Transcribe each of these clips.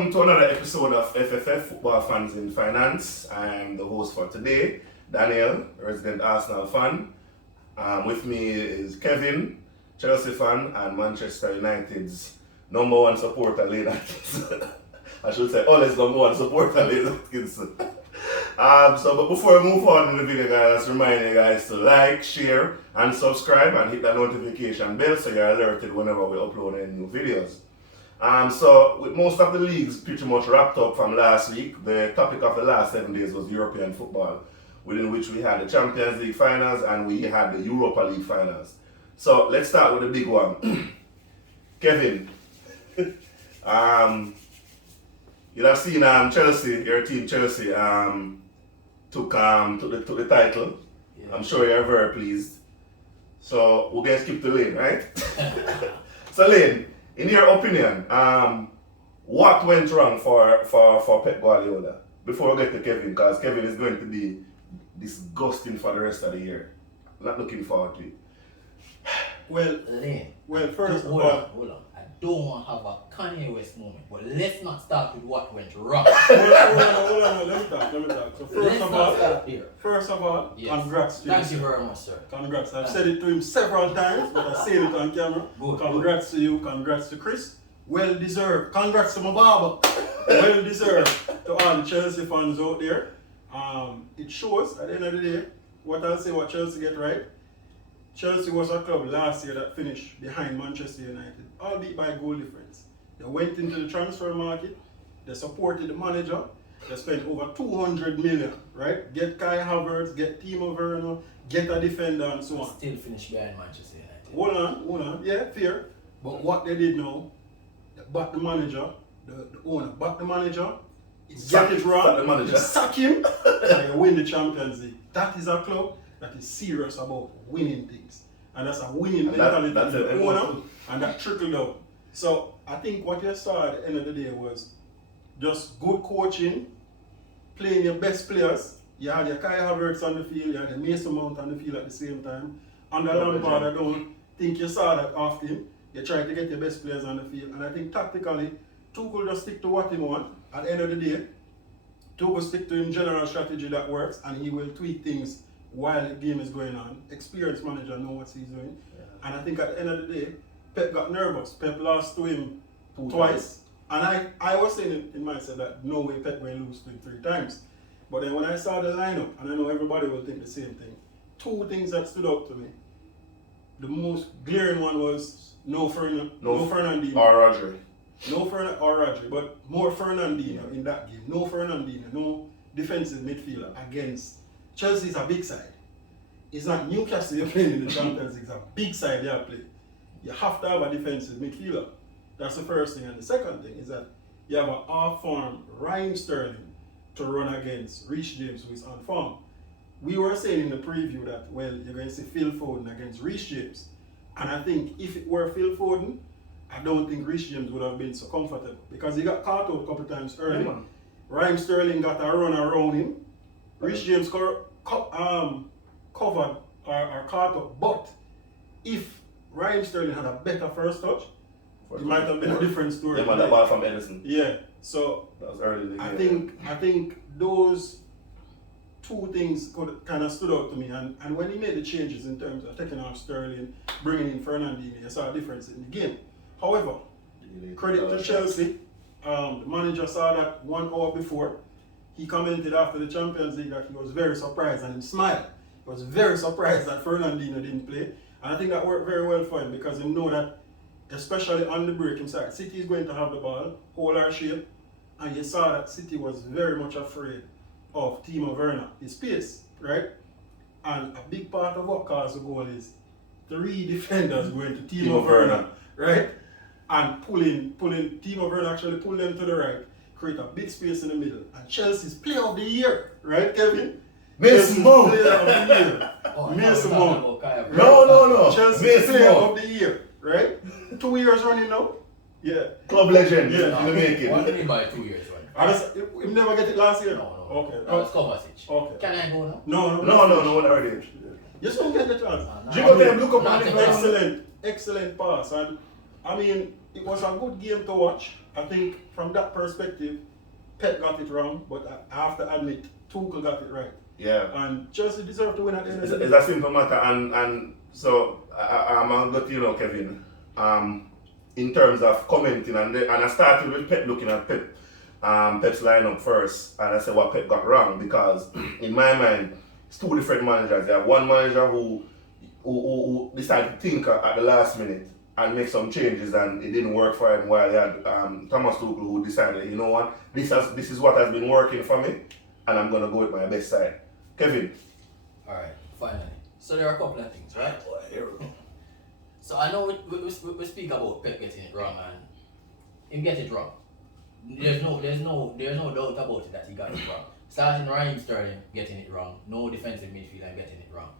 Welcome to another episode of FFF, Football Fans in Finance. I am the host for today, Daniel, resident Arsenal fan. With me is Kevin, Chelsea fan and Manchester United's number one supporter, Lane Atkinson. I should say, always number one supporter, Lane Atkinson. But before we move on in the video, guys, let's remind you guys to like, share, and subscribe and hit that notification bell so you're alerted whenever we upload any new videos. So with most of the leagues pretty much wrapped up from last week, the topic of the last 7 days was European football, within which we had the Champions League finals and we had the Europa League finals. So let's start with the big one. Kevin, you'll have seen Chelsea, your team Chelsea, took the title. Yeah. I'm sure you're very pleased. So we're gonna skip to Lane, right? So Lane, in your opinion, what went wrong for Pep Guardiola? Before we get to Kevin, because Kevin is going to be disgusting for the rest of the year. Not looking forward to it. Well, first of all, hold on. I don't want to have a Kanye West moment, but let's not start with what went wrong. Hold on. Let me talk. So first of all, yes. Congrats to you. Thank you very much, sir. Congrats. I've said it to him several times, but I said it on camera. Congrats to you. Congrats to Chris. Well deserved. Congrats to my barber. Well deserved to all the Chelsea fans out there. It shows at the end of the day what Chelsea get right. Chelsea was a club last year that finished behind Manchester United, albeit by goal difference. They went into the transfer market, they supported the manager, they spent over 200 million, right? Get Kai Havertz, get Timo Werner, get a defender and so on. Still finished behind Manchester United. Hold on. Yeah, fair. But what they did now, they backed the manager, the owner backed the manager, get it wrong, sack him, and they win the Champions League. That is a club that is serious about winning things. And that's a winning mentality of the owner, and that trickled out. So I think what you saw at the end of the day was just good coaching, playing your best players. You had your Kai Havertz on the field, you had your Mason Mount on the field at the same time. Under Lampard, I don't think you saw that often. You tried to get your best players on the field. And I think tactically, Tuchel just stick to what he wants. At the end of the day, Tuchel stick to his general strategy that works, and he will tweak things while the game is going on. Experienced manager know what he's doing. Yeah. And I think at the end of the day, Pep got nervous. Pep lost to him twice. And I was saying in myself that no way Pep will lose to him 3 times. But then when I saw the lineup, and I know everybody will think the same thing, 2 things that stood out to me. The most glaring one was no Fernandinho. Or Rodri. No Fernandinho or Rodri, but more Fernandinho in that game. No Fernandinho, no defensive midfielder against Chelsea is a big side. It's not Newcastle you're playing in the Champions League, it's a big side you're playing. You have to have a defensive midfielder. That's the first thing. And the second thing is that you have an off-form Raheem Sterling to run against Reece James, who is on form. We were saying in the preview that, well, you're going to see Phil Foden against Reece James. And I think if it were Phil Foden, I don't think Reece James would have been so comfortable because he got caught out a couple times early. Yeah, Raheem Sterling got a run around him. Reece James covered or caught up. But if Raheem Sterling had a better first touch, it might have been a different story. Yeah, but that ball from Edison. Yeah. So that was early in the game. I think those 2 things kind of stood out to me. And when he made the changes in terms of taking off Sterling, bringing in Fernandinho, you saw a difference in the game. However, credit to Chelsea. The manager saw that 1 hour before. He commented after the Champions League that he was very surprised and he smiled. He was very surprised that Fernandinho didn't play. And I think that worked very well for him because he know that, especially on the break inside, City is going to have the ball, hold our shape. And you saw that City was very much afraid of Timo Werner, his pace, right? And a big part of what caused the goal is 3 defenders going to Timo Werner, right? And pulling Timo Werner actually pull them to the right, create a big space in the middle. And Chelsea's player of the year, right, Kevin? Mason Mount. Player of the year. Mason Mount. No. Chelsea's player of the year, right? 2 years running now. Yeah. Club legend. Yeah. In the making. What do you mean by 2 years running? You never get it last year? No. Okay. It's Kovacic. Okay. Can I go now? No, one already. You still get the chance. Jimbo them look up on the Excellent pass. And I mean, it was a good game to watch. I think from that perspective, Pep got it wrong, but I have to admit, Tuchel got it right. Yeah. And Chelsea deserve to win at the end of the day. It's a simple matter, and so I'm going to go to Kevin. In terms of commenting, and I started with Pep, looking at Pep's lineup first, and I said what Pep got wrong, because in my mind, it's two different managers. You have one manager who decided to think at the last minute and make some changes, and it didn't work for him, while you had Thomas Tuchel, who decided, you know what, this is what has been working for me, and I'm going to go with my best side. Kevin. Alright, finally. So there are a couple of things, right? Here we go. So I know we speak about Pep getting it wrong, and him get it wrong. There's no doubt about it that he got it wrong. Starting Raheem Sterling getting it wrong, no defensive midfielder getting it wrong.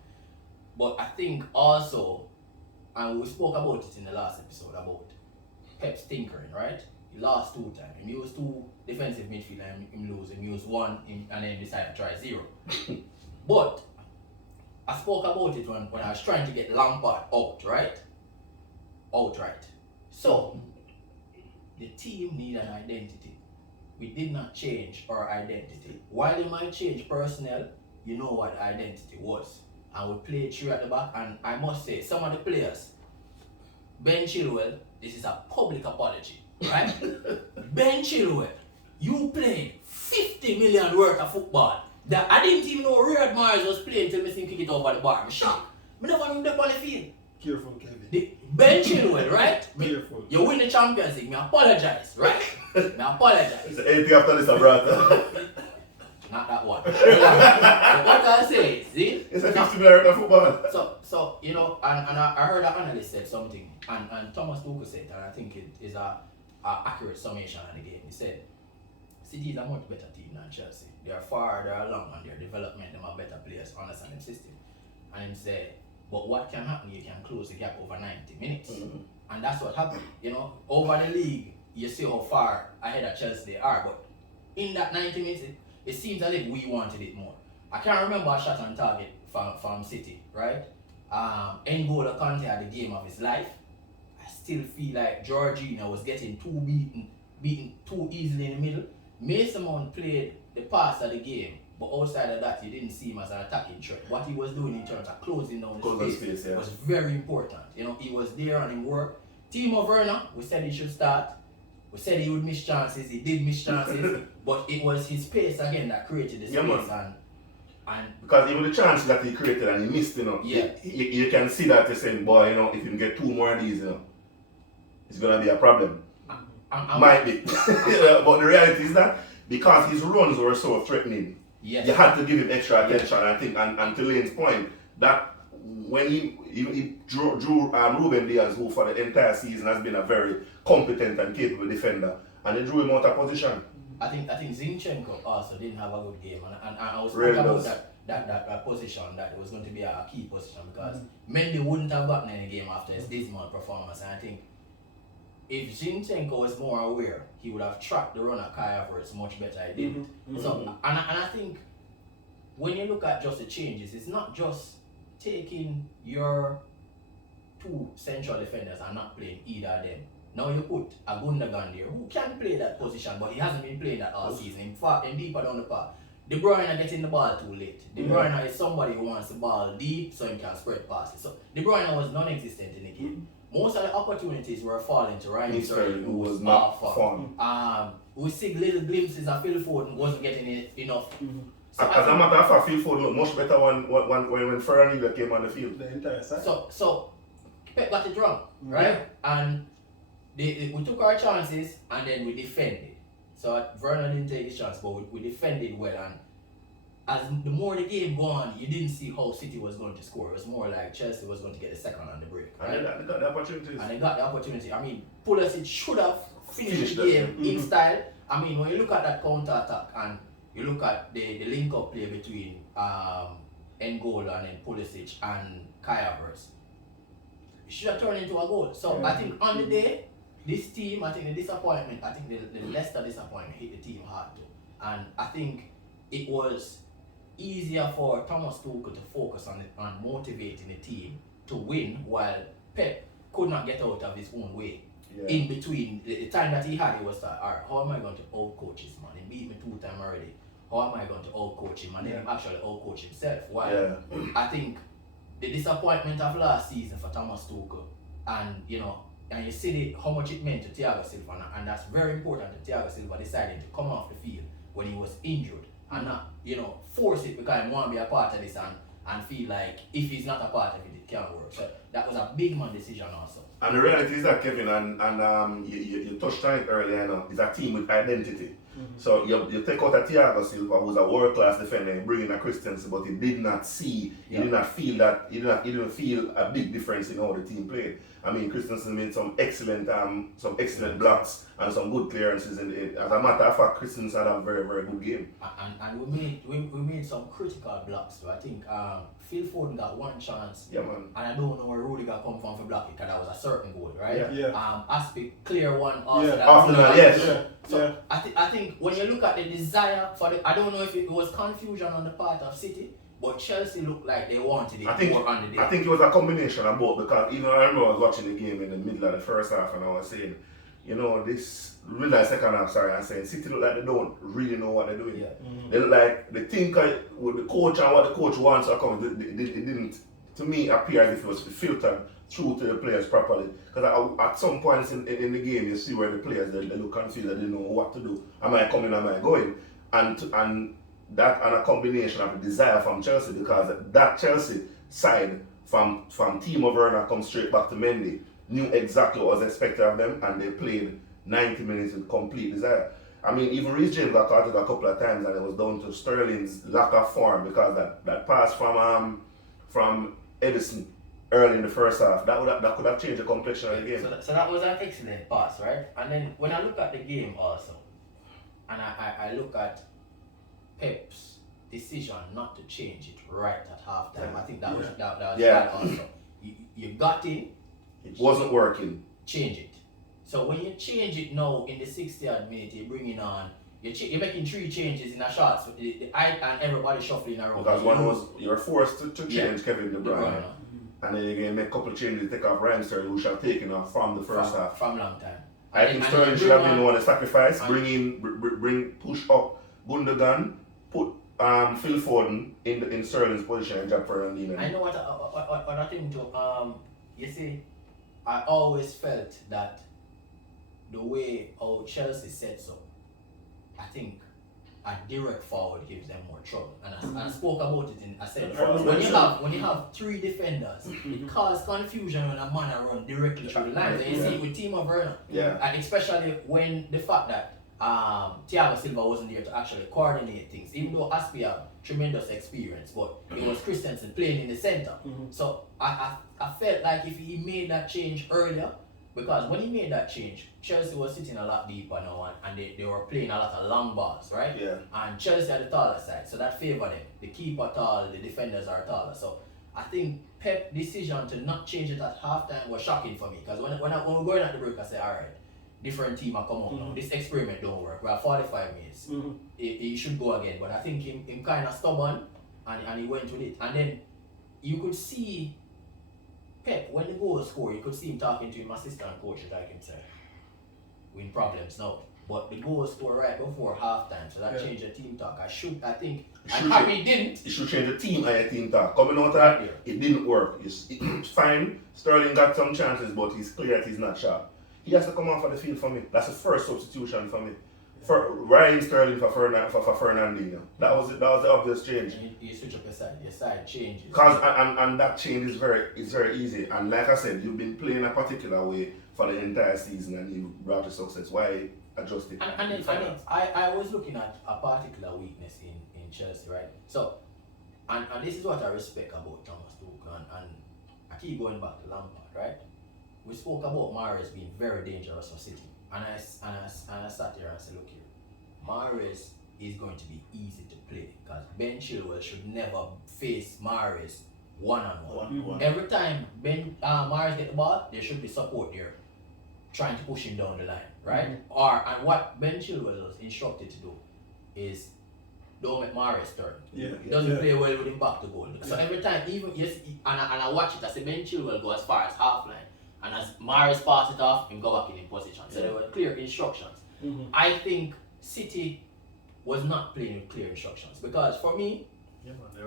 But I think also, and we spoke about it in the last episode about Pep's tinkering, right? He lost 2 times. He used 2 defensive midfielder and him lose. He used 1 and then decided to try 0. But I spoke about it when I was trying to get Lampard out, right? Outright. So the team need an identity. We did not change our identity. While they might change personnel, you know what the identity was. And we played through at the back, and I must say, some of the players, Ben Chilwell, this is a public apology, right? Ben Chilwell, you played 50 million worth of football that I didn't even know Riyad Mahrez was playing till I see him kick it over the bar. I'm shocked. I never knew that on the field. Careful, Kevin. Ben Chilwell, right? Careful. You win the Champions League, I apologize, right? I apologize. It's anything after this, brother. Not that one. But what I say, see? It's a 50 million of football. So you know, and I heard an analyst said something, and Thomas Tuchel said, and I think it is a accurate summation of the game. He said, City is a much better team than Chelsea. They are farther along on their development, them are better players, understand the system. And he said, but what can happen, you can close the gap over 90 minutes. Mm-hmm. And that's what happened. You know, over the league, you see how far ahead of Chelsea they are, but in that 90 minutes, it seems as if we wanted it more. I can't remember a shot on target from City, right? N'Golo Kante had the game of his life. I still feel like Jorginho was getting beaten too easily in the middle. Mason Mount played the pass of the game, but outside of that, you didn't see him as an attacking threat. What he was doing in terms of closing down the space was very important. You know, he was there and he worked. Timo Werner, we said he should start. We said he would miss chances. He did miss chances, but it was his pace again that created the space. And because even the chances that he created and he missed, you know, you can see that you're saying, boy, you know, if you can get 2 more of these, you know, it's gonna be a problem. Might be, but the reality is that because his runs were so threatening, you had to give him extra attention. I think, and to Lane's point, that when he drew Ruben Diaz, who for the entire season has been a very competent and capable defender, and he drew him out of position. I think Zinchenko also didn't have a good game, and I was really talking about that position, that it was going to be a key position, because Mendy wouldn't have gotten any game after his dismal performance, and I think if Zinchenko was more aware, he would have tracked the run at Kai Havertz much better. He didn't. So, and I think when you look at just the changes, it's not just taking your 2 central defenders and not playing either of them. Now you put a Gundogan there who can play that position, but he hasn't been playing that all season. In fact, in deeper down the path, De Bruyne getting the ball too late. De Bruyne is somebody who wants the ball deep so he can spread passes. So De Bruyne was non-existent in the game. Most of the opportunities were falling to Raheem Sterling, who was not fun. We see little glimpses of Phil Foden wasn't getting it enough. So as a matter of fact, Phil Foden looked much better when Ferran came on the field. The entire side. So Pep got it wrong, right? And we took our chances and then we defended. So Werner didn't take his chance, but we defended well. And as the more the game go on, you didn't see how City was going to score. It was more like Chelsea was going to get the second on the break. Right? And they got the opportunities. And they got the opportunity. I mean, Pulisic should have finished the game in style. I mean, when you look at that counter attack and you look at the link up play between N'Golo and then Pulisic and Kai Havertz, it should have turned into a goal. So I think on the day, this team, I think the disappointment, I think the Leicester disappointment hit the team hard too. And I think it was easier for Thomas Tuchel to focus on motivating the team to win, while Pep could not get out of his own way. in between the time that he had, he was like, alright, how am I going to out-coach this man? He beat me 2 times already. How am I going to out-coach him? And then he actually out-coach himself. Why? I think the disappointment of last season for Thomas Tuchel, and and you see how much it meant to Thiago Silva, and that's very important to Thiago Silva deciding to come off the field when he was injured and not, force it because he want to be a part of this and feel like if he's not a part of it, it can't work. So that was a big man decision also. And the reality is that, Kevin, and you touched on it earlier, it's a team with identity. So you take out a Thiago Silva, who's a world-class defender, and bring in a Christensen, but he did not feel a big difference in how the team played. I mean, Christensen made some excellent blocks and some good clearances. As a matter of fact, Christensen had a very, very good game. And we made some critical blocks too. I think Phil Foden got one chance. Yeah, man. And I don't know where Rudiger come from for blocking because that was a certain goal, right? Yeah. Aspie clear one after that. After that, yes. So I think when you look at the desire for I don't know if it was confusion on the part of City, but Chelsea looked like they wanted it more on the day. I think it was a combination of both, because even I remember I was watching the game in the middle of the first half and I was saying, this really like second half, I'm saying City look like they don't really know what they're doing. Yeah. They look like they think with the coach and what the coach wants to come. It didn't, to me, appear as if it was filtered through to the players properly. Because at some points in the game, you see where the players they look confused, they don't know what to do. Am I coming? Am I going? And that and a combination of a desire from Chelsea, because that Chelsea side from Timo Werner come straight back to Mendy, knew exactly what was expected of them, and they played 90 minutes with complete desire. I mean, even Reece James got caught it a couple of times, and it was down to Sterling's lack of form, because that pass from Edison early in the first half, that could have changed the complexion of the game. So that was an excellent pass, right? And then when I look at the game also, and I look at Pep's decision not to change it right at halftime, I think that was bad also. You got in, it wasn't working. Change it. So when you change it now in the 60th minute, you're bringing on, you're making 3 changes in a shot, so and everybody shuffling around. Because one was you're forced to change Kevin De Bruyne. And then you're going to make a couple of changes to take off Ryan Sterling, who should have taken off from the first half. From long time. I think Sterling should have been the one to sacrifice, push up Gundogan, put Phil Foden in Sterling's position and Jack Fernandinho. I know what I think too. You see, I always felt that the way how Chelsea sets up, I think a direct forward gives them more trouble. And I spoke about it I said when you have 3 defenders, it causes confusion when a man run directly through the lines. And you see it with Timo Werner. And especially when the fact that Thiago Silva wasn't there to actually coordinate things, even though Aspie had tremendous experience, but it was Christensen playing in the center. So I felt like if he made that change earlier, because when he made that change, Chelsea was sitting a lot deeper now, and they were playing a lot of long balls, right? Yeah. And Chelsea had the taller side, so that favoured them. The keeper tall, the defenders are taller. So I think Pep's decision to not change it at halftime was shocking for me, because when we're going at the break, I said, all right, different team are come out now. This experiment don't work. We're 45 minutes. He should go again, but I think him kind of stubborn, and he went with it. And then you could see Pep, when the goal was scored, you could see him talking to his assistant coach, like him say, "We in problems now." But the goal was scored right before halftime, so that changed the team talk. I think I'm happy he didn't. You should change the team and your team talk. Coming out of that, it didn't work. It's fine. Sterling got some chances, but he's clear that he's not sharp. He has to come off of the field for me. That's the first substitution for me. For Ryan Sterling for Fernandinho. That was the obvious change. You switch up your side changes. Because and that change is very easy. And like I said, you've been playing a particular way for the entire season and you brought the success. Why adjust it? And I was looking at a particular weakness in Chelsea, right? So and this is what I respect about Thomas Tuchel, and I keep going back to Lampard, right? We spoke about Mahrez being very dangerous for City. And I sat there and said, look here, Mahrez is going to be easy to play, because Ben Chilwell should never face Mahrez one-on-one. Every time Mahrez get the ball, there should be support there, trying to push him down the line, right? And what Ben Chilwell was instructed to do is don't make Mahrez turn. He doesn't play well with him back to goal. So every time, even and I watch it, I say Ben Chilwell go as far as half line. And as Maris passed it off, him go back in position. So there were clear instructions. I think City was not playing with clear instructions because for me,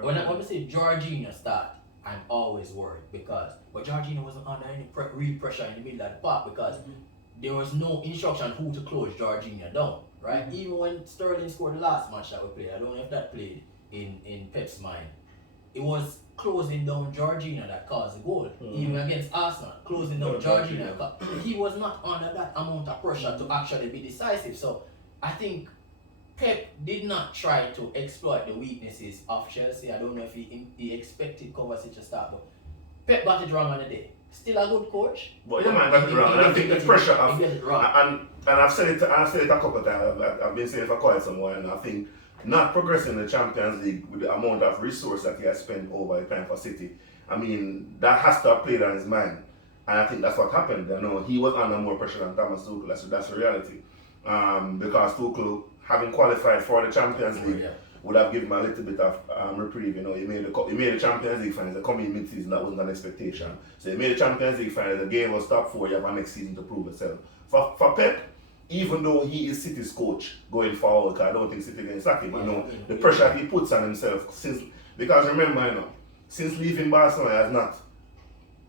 when I say Jorginho start, I'm always worried but Jorginho wasn't under any real pressure in the middle of the park because there was no instruction who to close Jorginho down, right? Even when Sterling scored the last match that we played, I don't know if that played in Pep's mind. It was closing down Jorginho that caused the goal. Even against Arsenal, closing down Jorginho. He was not under that amount of pressure to actually be decisive. So I think Pep did not try to exploit the weaknesses of Chelsea. I don't know if he expected Kovacic to start, but Pep got it wrong on the day. Still a good coach. But yeah, man, got it wrong. And I think the pressure of and I've said it a couple of times. I've been saying it for quite some while, and I think not progressing in the Champions League with the amount of resource that he has spent over the time for City, I mean, that has to have played on his mind. And I think that's what happened. You know, he was under more pressure than Thomas Tuchel. That's the reality. Because Tuchel, having qualified for the Champions League, would have given him a little bit of reprieve. You know, he made the Champions League finals. They come in mid-season, that wasn't an expectation. So he made the Champions League finals. The game was top 4. You have a next season to prove itself. For Pep, even though he is City's coach going forward, because I don't think City can sack him. You know, the pressure he puts on himself because remember, you know, since leaving Barcelona, he has not.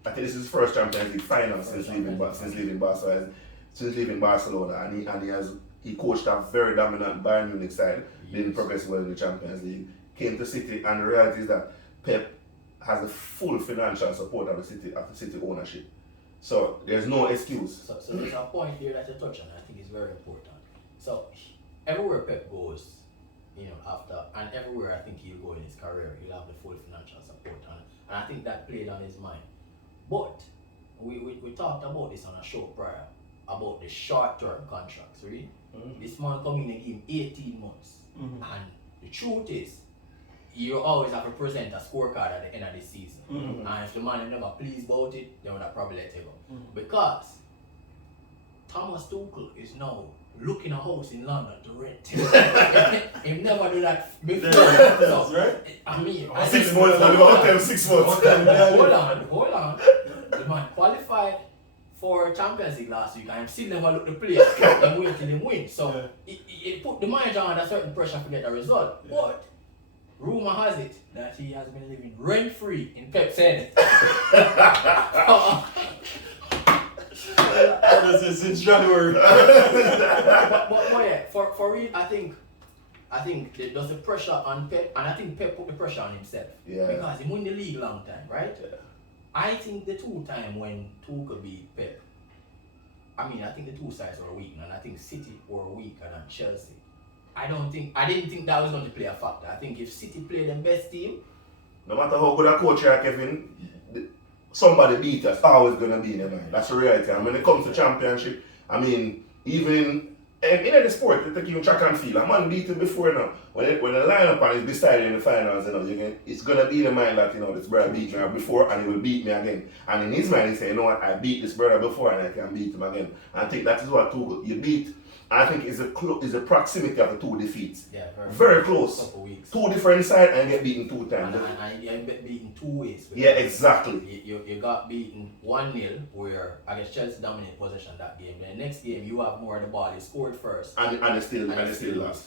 I think this is his first Champions League final since leaving Barcelona, and he coached a very dominant Bayern Munich side, didn't progress well in the Champions League, came to City, and the reality is that Pep has the full financial support of the City ownership. So there's no excuse. So there's a point here that you touch on, I think is very important. So everywhere Pep goes, you know, and everywhere I think he'll go in his career, he'll have the full financial support, and I think that played on his mind. But we talked about this on a show prior about the short-term contracts, right? This man coming and give him 18 months, and the truth is, you always have to present a scorecard at the end of the season. And if the man is never pleased about it, they would have probably let it go. Because Thomas Tuchel is now looking a house in London to rent. He never do that before. So, right? I mean, 6 months, about 6 months. Hold on. The man qualified for Champions League last week and I'm still never look the play and wait till him win. So it put the manager under certain pressure to get a result. But rumor has it that he has been living rent-free in Pep's head. Since January. but yeah, for real, I think there's a pressure on Pep, and I think Pep put the pressure on himself. Yeah. Because he won the league long time, right? Yeah. I think the 2 times when Tuchel beat Pep, I think the 2 sides were weak, and I think City were weaker than Chelsea. I didn't think that was going to play a factor. I think if City play the best team, no matter how good a coach you are, Kevin, somebody beat us, always going to be in your mind. That's the reality. And when it comes to championship, I mean, even in any sport, you take even track and field. A man beat him before now. When the lineup and is beside you in the finals, you know, it's going to be in the mind that, you know, this brother beat me before and he will beat me again. And in his mind, he say, you know what, I beat this brother before and I can beat him again. And I think that is what you beat. I think is the proximity of the 2 defeats. Yeah, very close. Couple weeks. 2 different sides and get beaten 2 times. And you get beaten 2 ways. Yeah, exactly. You got beaten 1-0 where I guess Chelsea dominated possession that game. The next game you have more of the ball. You scored first. And they still lost.